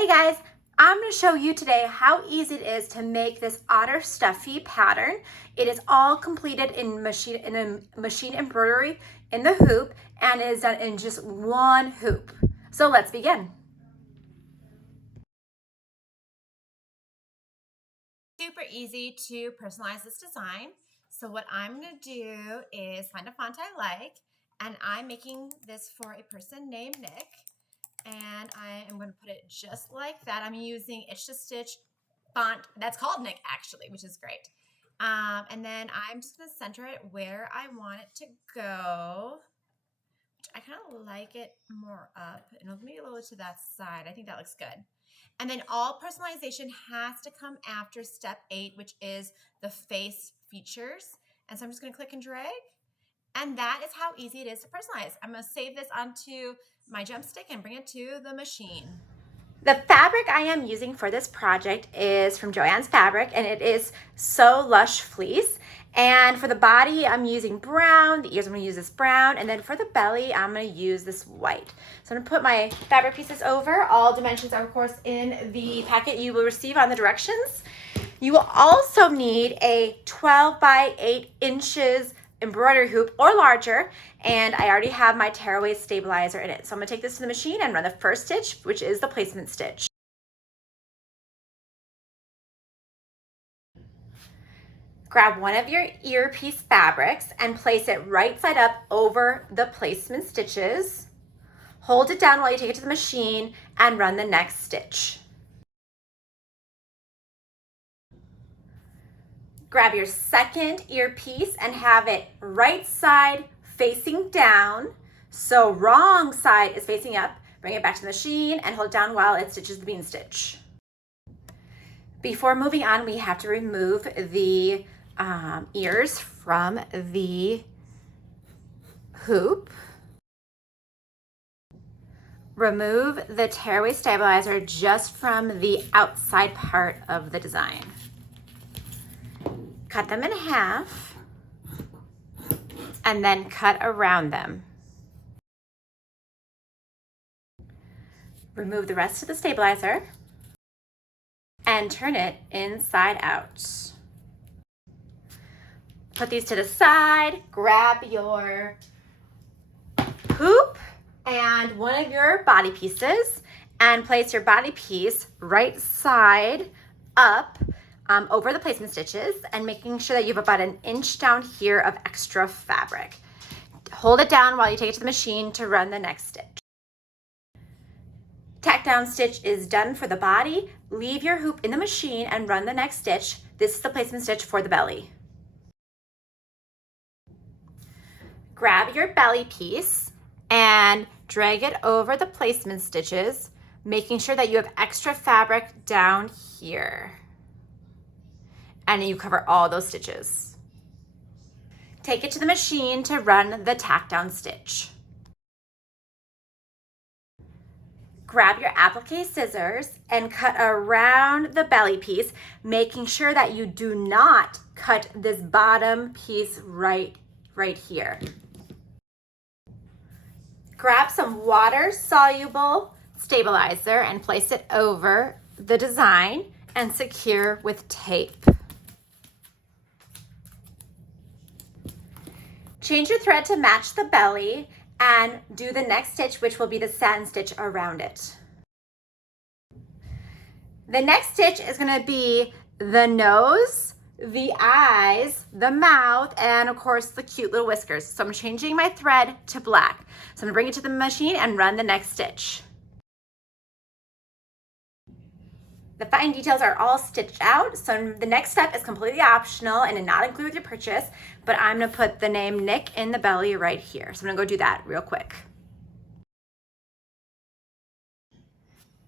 Hey guys, I'm going to show you today how easy it is to make this Otter Stuffie pattern. It is all completed in machine embroidery in the hoop and it is done in just one hoop. So let's begin. Super easy to personalize this design. So what I'm going to do is find a font I like, and I'm making this for a person named Nick. And I am going to put it just like that. I'm using Itch to Stitch font that's called Nick actually, which is great. And then I'm just going to center it where I want it to go. I kind of like it more up, and maybe a little to that side. I think that looks good. And then all personalization has to come after step 8, which is the face features. And so I'm just going to click and drag. And that is how easy it is to personalize. I'm going to save this onto my jump stick and bring it to the machine. The fabric I am using for this project is from Joann's Fabric, and it is So Lush Fleece. And for the body, I'm using brown. The ears, I'm going to use this brown. And then for the belly, I'm going to use this white. So I'm going to put my fabric pieces over. All dimensions are, of course, in the packet you will receive on the directions. You will also need a 12 by 8 inches embroidery hoop or larger, and I already have my tearaway stabilizer in it. So I'm going to take this to the machine and run the first stitch, which is the placement stitch. Grab one of your earpiece fabrics and place it right side up over the placement stitches. Hold it down while you take it to the machine and run the next stitch. Grab your second earpiece and have it right side facing down. So wrong side is facing up. Bring it back to the machine and hold it down while it stitches the bean stitch. Before moving on, we have to remove the ears from the hoop. Remove the tearaway stabilizer just from the outside part of the design. Cut them in half and then cut around them. Remove the rest of the stabilizer and turn it inside out. Put these to the side, grab your hoop and one of your body pieces and place your body piece right side up over the placement stitches and making sure that you have about 1 inch down here of extra fabric. Hold it down while you take it to the machine to run the next stitch. Tack down stitch is done for the body. Leave your hoop in the machine and run the next stitch. This is the placement stitch for the belly. Grab your belly piece and drag it over the placement stitches, making sure that you have extra fabric down here. And you cover all those stitches. Take it to the machine to run the tack down stitch. Grab your applique scissors and cut around the belly piece, making sure that you do not cut this bottom piece right here. Grab some water-soluble stabilizer and place it over the design and secure with tape. Change your thread to match the belly and do the next stitch, which will be the satin stitch around it. The next stitch is going to be the nose, the eyes, the mouth, and of course the cute little whiskers. So I'm changing my thread to black. So I'm going to bring it to the machine and run the next stitch. The fine details are all stitched out, so the next step is completely optional and not included with your purchase, but I'm going to put the name Nick in the belly right here. So I'm going to go do that real quick.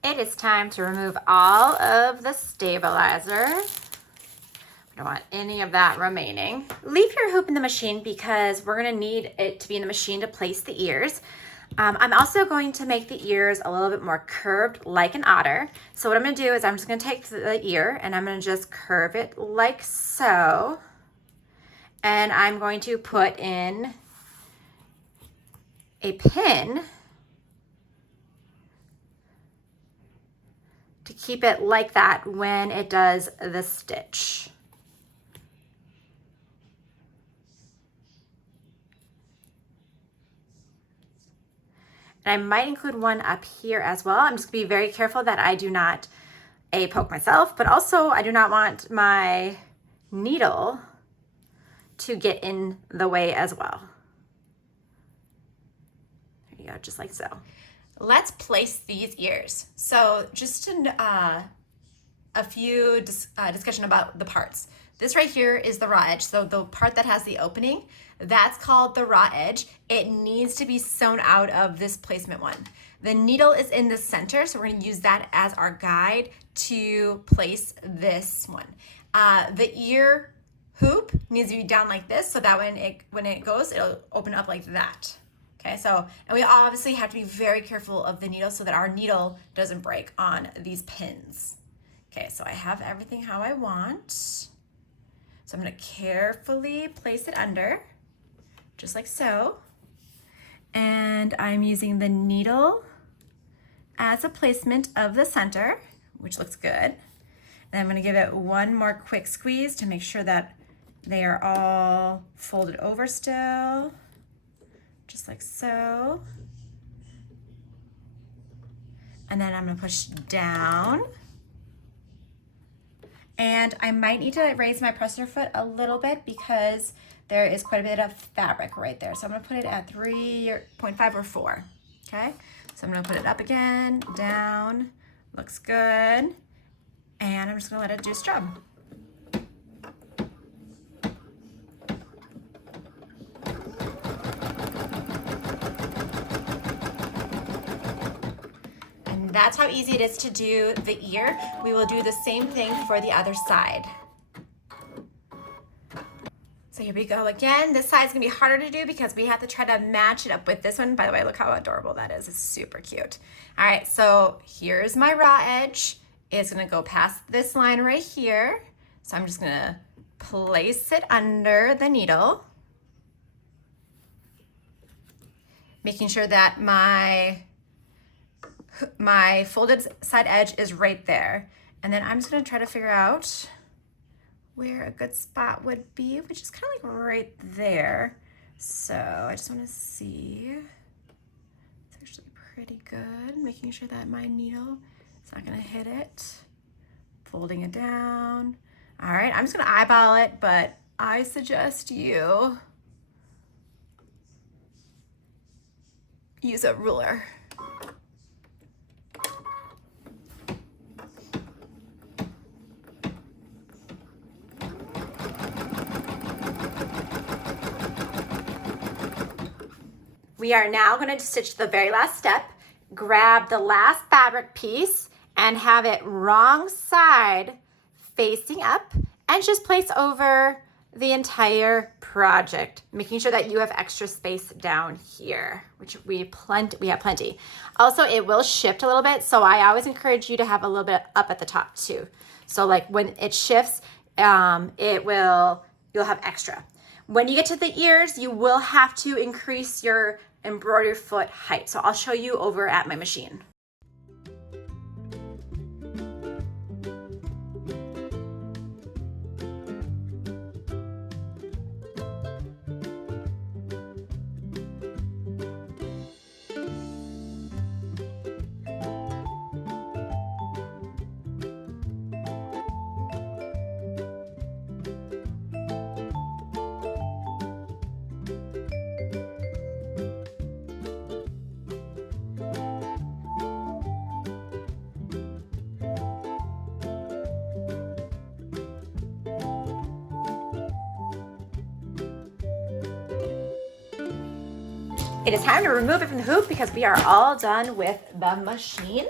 It is time to remove all of the stabilizer. I don't want any of that remaining. Leave your hoop in the machine because we're going to need it to be in the machine to place the ears. I'm also going to make the ears a little bit more curved like an otter. So what I'm going to do is I'm just going to take the ear and I'm going to just curve it like so. And I'm going to put in a pin to keep it like that when it does the stitch. And I might include one up here as well. I'm just gonna be very careful that I do not poke myself, but also I do not want my needle to get in the way as well. There you go, just like so. Let's place these ears. So just a few discussion about the parts. This right here is the raw edge. So the part that has the opening, that's called the raw edge. It needs to be sewn out of this placement one. The needle is in the center, so we're gonna use that as our guide to place this one. The ear hoop needs to be down like this so that when it goes, it'll open up like that. Okay, so, and we obviously have to be very careful of the needle so that our needle doesn't break on these pins. Okay, so I have everything how I want. So I'm gonna carefully place it under, just like so. And I'm using the needle as a placement of the center, which looks good. And I'm gonna give it one more quick squeeze to make sure that they are all folded over still, just like so. And then I'm gonna push down. And I might need to raise my presser foot a little bit because there is quite a bit of fabric right there. So I'm gonna put it at 3.5 or 4, okay? So I'm gonna put it up again, down, looks good. And I'm just gonna let it do its job. That's how easy it is to do the ear. We will do the same thing for the other side. So here we go again. This side's gonna be harder to do because we have to try to match it up with this one. By the way, look how adorable that is. It's super cute. All right, so here's my raw edge. It's gonna go past this line right here. So I'm just gonna place it under the needle, making sure that my folded side edge is right there. And then I'm just gonna try to figure out where a good spot would be, which is kind of like right there. So I just wanna see. It's actually pretty good. Making sure that my needle is not gonna hit it. Folding it down. All right, I'm just gonna eyeball it, but I suggest you use a ruler. We are now going to stitch the very last step. Grab the last fabric piece and have it wrong side facing up and just place over the entire project, making sure that you have extra space down here, which we have plenty. Also, it will shift a little bit, so I always encourage you to have a little bit up at the top too. So like when it shifts, you'll have extra. When you get to the ears, you will have to increase your embroidery foot height. So I'll show you over at my machine. It is time to remove it from the hoop because we are all done with the machine.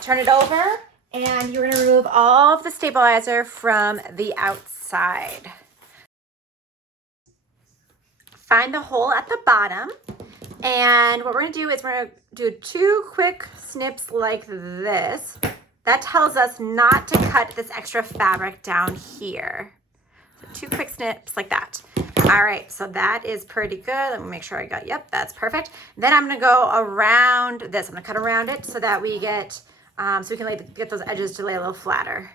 Turn it over and you're gonna remove all of the stabilizer from the outside. Find the hole at the bottom, and what we're gonna do is we're gonna do 2 quick snips like this. That tells us not to cut this extra fabric down here. So 2 quick snips like that. All right, so that is pretty good. Let me make sure I got, yep, that's perfect. Then I'm gonna go around this. I'm gonna cut around it so that we get so we can get those edges to lay a little flatter.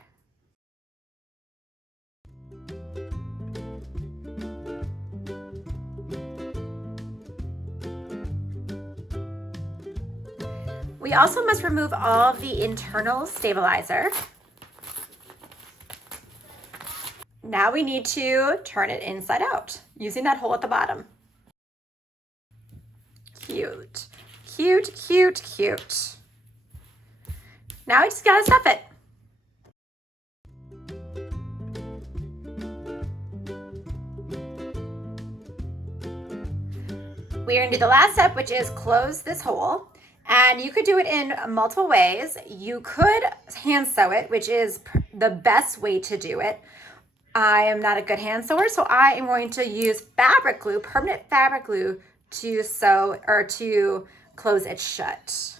We also must remove all of the internal stabilizer. Now we need to turn it inside out using that hole at the bottom. Cute, cute, cute, cute. Now we just gotta stuff it. We're gonna do the last step, which is close this hole. And you could do it in multiple ways. You could hand sew it, which is the best way to do it. I am not a good hand sewer, so I am going to use fabric glue, permanent fabric glue, to sew or to close it shut.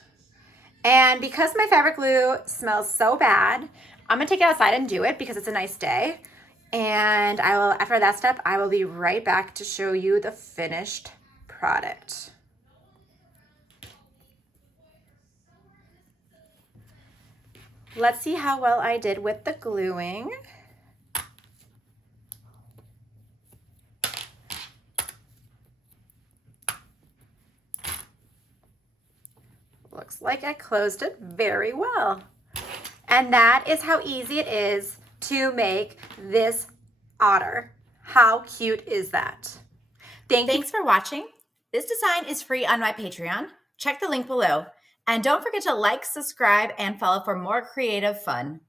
And because my fabric glue smells so bad, I'm gonna take it outside and do it because it's a nice day. And I will, after that step, I will be right back to show you the finished product. Let's see how well I did with the gluing. Looks like I closed it very well. And that is how easy it is to make this otter. How cute is that? Thanks for watching. This design is free on my Patreon. Check the link below. And don't forget to like, subscribe, and follow for more creative fun.